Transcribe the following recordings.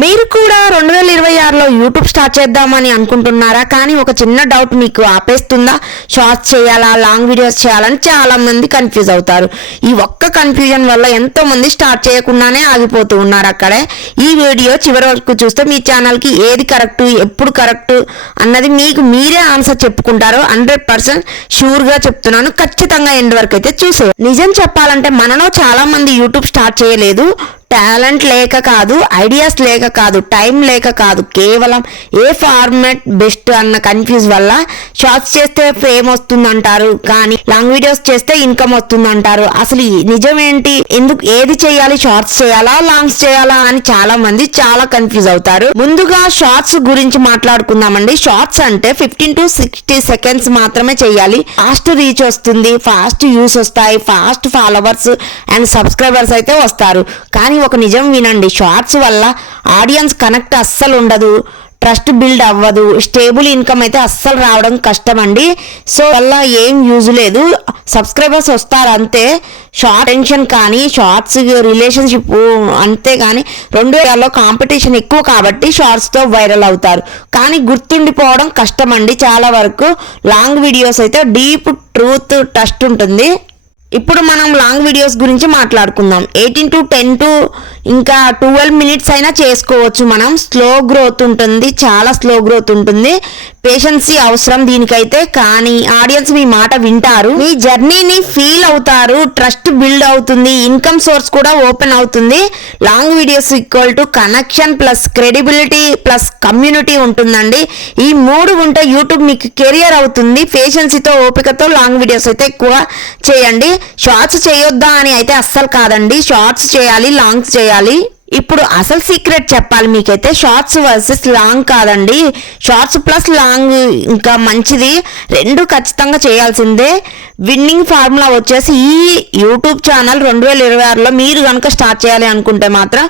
మీరు కూడా 2026లో YouTube start చేద్దామని అనుకుంటున్నారా? కానీ ఒక చిన్న డౌట్ మీకు ఆపేస్తుందా? షార్ట్స్ చేయాలా, లాంగ్ వీడియోస్ చేయాలని చాలా మంది కన్ఫ్యూజ్ అవుతారు. ఈ ఒక్క కన్ఫ్యూజన్ వల్ల ఎంతో మంది స్టార్ట్ చేయకుండానే ఆగిపోతూ ఉన్నారు అక్కడే. ఈ వీడియో చివరి వరకు చూస్తే మీ ఛానల్కి ఏది కరెక్ట్, ఎప్పుడు కరెక్ట్ అన్నది మీకు మీరే ఆన్సర్ చెప్పుకుంటారు. 100% షూర్గా చెప్తున్నాను. ఖచ్చితంగా ఎండ్ వరకు అయితే చూసే. నిజం చెప్పాలంటే మనలో చాలా మంది యూట్యూబ్ స్టార్ట్ చేయలేదు. టాలెంట్ లేక కాదు, ఐడియాస్ లేక కాదు, టైం లేక కాదు, కేవలం ఏ ఫార్మాట్ బెస్ట్ అన్న కన్ఫ్యూజ్ వల్ల షార్ట్స్ చేస్తే ఫేమ్ వస్తుందంటారు, కానీ లాంగ్ వీడియోస్ చేస్తే ఇన్కమ్ వస్తుందంటారు. అసలు నిజం ఏంటి? ఎందుకు ఏది చేయాలి? షార్ట్స్ చేయాలా, లాంగ్స్ చేయాలా అని చాలా మంది చాలా కన్ఫ్యూజ్ అవుతారు. ముందుగా షార్ట్స్ గురించి మాట్లాడుకుందామండి. షార్ట్స్ అంటే 15 to 60 seconds మాత్రమే చేయాలి. ఫాస్ట్ రీచ్ వస్తుంది, ఫాస్ట్ వ్యూస్ వస్తాయి, ఫాస్ట్ ఫాలోవర్స్ అండ్ సబ్స్క్రైబర్స్ అయితే వస్తారు. కానీ ఒక నిజం వినండి, షార్ట్స్ వల్ల ఆడియన్స్ కనెక్ట్ అస్సలు ఉండదు, ట్రస్ట్ బిల్డ్ అవ్వదు, స్టేబుల్ ఇన్కమ్ అయితే అస్సలు రావడం కష్టం అండి. సో వల్ల ఏం యూజ్ లేదు. సబ్స్క్రైబర్స్ వస్తారు అంతే. షార్ట్ టెన్షన్ కానీ షార్ట్స్ రిలేషన్షిప్ అంతే. కానీ 2000లో కాంపిటీషన్ ఎక్కువ కాబట్టి షార్ట్స్తో వైరల్ అవుతారు. కానీ గుర్తుండిపోవడం కష్టం అండి చాలా వరకు. లాంగ్ వీడియోస్ అయితే డీప్ ట్రూత్ టస్ట్ ఉంటుంది. ఇప్పుడు మనం లాంగ్ వీడియోస్ గురించి మాట్లాడుకుందాం. 18 to 10 to ఇంకా 12 minutes అయినా చేసుకోవచ్చు మనం. స్లో గ్రోత్ ఉంటుంది, చాలా స్లో గ్రోత్ ఉంటుంది. పేషెన్సీ అవసరం దీనికైతే. కానీ ఆడియన్స్ మీ మాట వింటారు, మీ జర్నీని ఫీల్ అవుతారు, ట్రస్ట్ బిల్డ్ అవుతుంది, ఇన్కమ్ సోర్స్ కూడా ఓపెన్ అవుతుంది. Long videos equal to connection plus credibility plus community ఉంటుందండి. ఈ మూడు ఉంటే యూట్యూబ్ మీకు కెరియర్ అవుతుంది. పేషెన్సీతో, ఓపికతో లాంగ్ వీడియోస్ అయితే ఎక్కువ చేయండి. షార్ట్స్ చేయొద్దా అని అయితే అస్సలు కాదండి. షార్ట్స్ చేయాలి, లాంగ్స్ చేయాలి. ఇప్పుడు అసలు సీక్రెట్ చెప్పాలి మీకైతే. షార్ట్స్ వర్సెస్ లాంగ్ కాదండి, షార్ట్స్ ప్లస్ లాంగ్ ఇంకా మంచిది. రెండు ఖచ్చితంగా చేయాల్సిందే. విన్నింగ్ ఫార్ములా వచ్చేసి ఈ యూట్యూబ్ ఛానల్ 2026లో మీరు కనుక స్టార్ట్ చేయాలి అనుకుంటే మాత్రం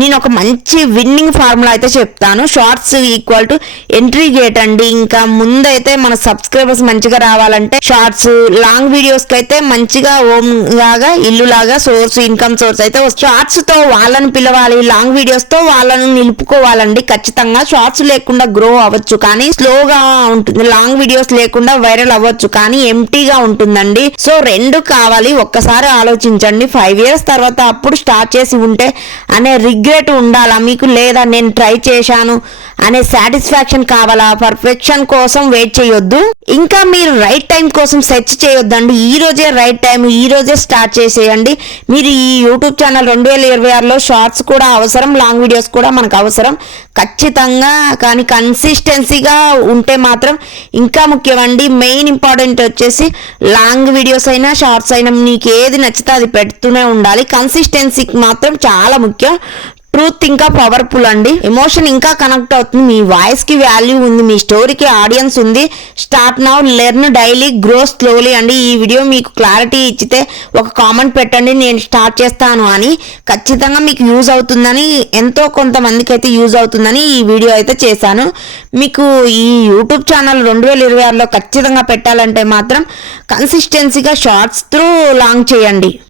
నేను ఒక మంచి విన్నింగ్ ఫార్ములా అయితే చెప్తాను. Shorts equal to entry gate అండి. ఇంకా ముందైతే మన సబ్స్క్రైబర్స్ మంచిగా రావాలంటే షార్ట్స్, లాంగ్ వీడియోస్కి అయితే మంచిగా హోమ్ లాగా, ఇల్లు లాగా సోర్స్, ఇన్కమ్ సోర్స్ అయితే షార్ట్స్తో వాళ్ళని పిలవాలి, లాంగ్ వీడియోస్తో వాళ్ళను నిలుపుకోవాలండి. ఖచ్చితంగా షార్ట్స్ లేకుండా గ్రో అవ్వచ్చు కానీ స్లోగా ఉంటుంది, లాంగ్ వీడియోస్ లేకుండా వైరల్ అవ్వచ్చు కానీ ఎంటీగా ఉంటుందండి. సో రెండు కావాలి. ఒక్కసారి ఆలోచించండి. 5 years తర్వాత అప్పుడు స్టార్ట్ చేసి ఉంటే అనే రిగ్రెట్ ఉండాలా మీకు? లేదా నేను ట్రై చేశాను అనే సాటిస్ఫాక్షన్ కావాలా? పర్ఫెక్షన్ కోసం వెయిట్ చేయొద్దు. ఇంకా మీరు రైట్ టైం కోసం సెర్చ్ చేయొద్దండి. ఈ రోజే రైట్ టైం, ఈ రోజే స్టార్ట్ చేసేయండి. మీరు ఈ యూట్యూబ్ ఛానల్ 2026లో షార్ట్స్ కూడా అవసరం, లాంగ్ వీడియోస్ కూడా మనకు అవసరం ఖచ్చితంగా. కానీ కన్సిస్టెన్సీగా ఉంటే మాత్రం ఇంకా ముఖ్యమండి. మెయిన్ ఇంపార్టెంట్ వచ్చేసి లాంగ్ వీడియోస్ అయినా షార్ట్స్ అయినా మీకు ఏది నచ్చితే అది పెడుతూనే ఉండాలి. కన్సిస్టెన్సీకి మాత్రం చాలా ముఖ్యం. ట్రూత్ ఇంకా పవర్ఫుల్ అండి. ఎమోషన్ ఇంకా కనెక్ట్ అవుతుంది. మీ వాయిస్ కి వాల్యూ ఉంది, మీ స్టోరీకి ఆడియన్స్ ఉంది. Start now, learn daily, grow slowly అండి. ఈ వీడియో మీకు క్లారిటీ ఇచ్చితే ఒక కామెంట్ పెట్టండి, నేను స్టార్ట్ చేస్తాను అని. ఖచ్చితంగా మీకు యూజ్ అవుతుందని, ఎంతో కొంతమందికి అయితే యూజ్ అవుతుందని ఈ వీడియో అయితే చేశాను. మీకు ఈ యూట్యూబ్ ఛానల్ 2026లో ఖచ్చితంగా పెట్టాలంటే మాత్రం కన్సిస్టెన్సీగా షార్ట్స్ త్రూ లాంగ్ చేయండి.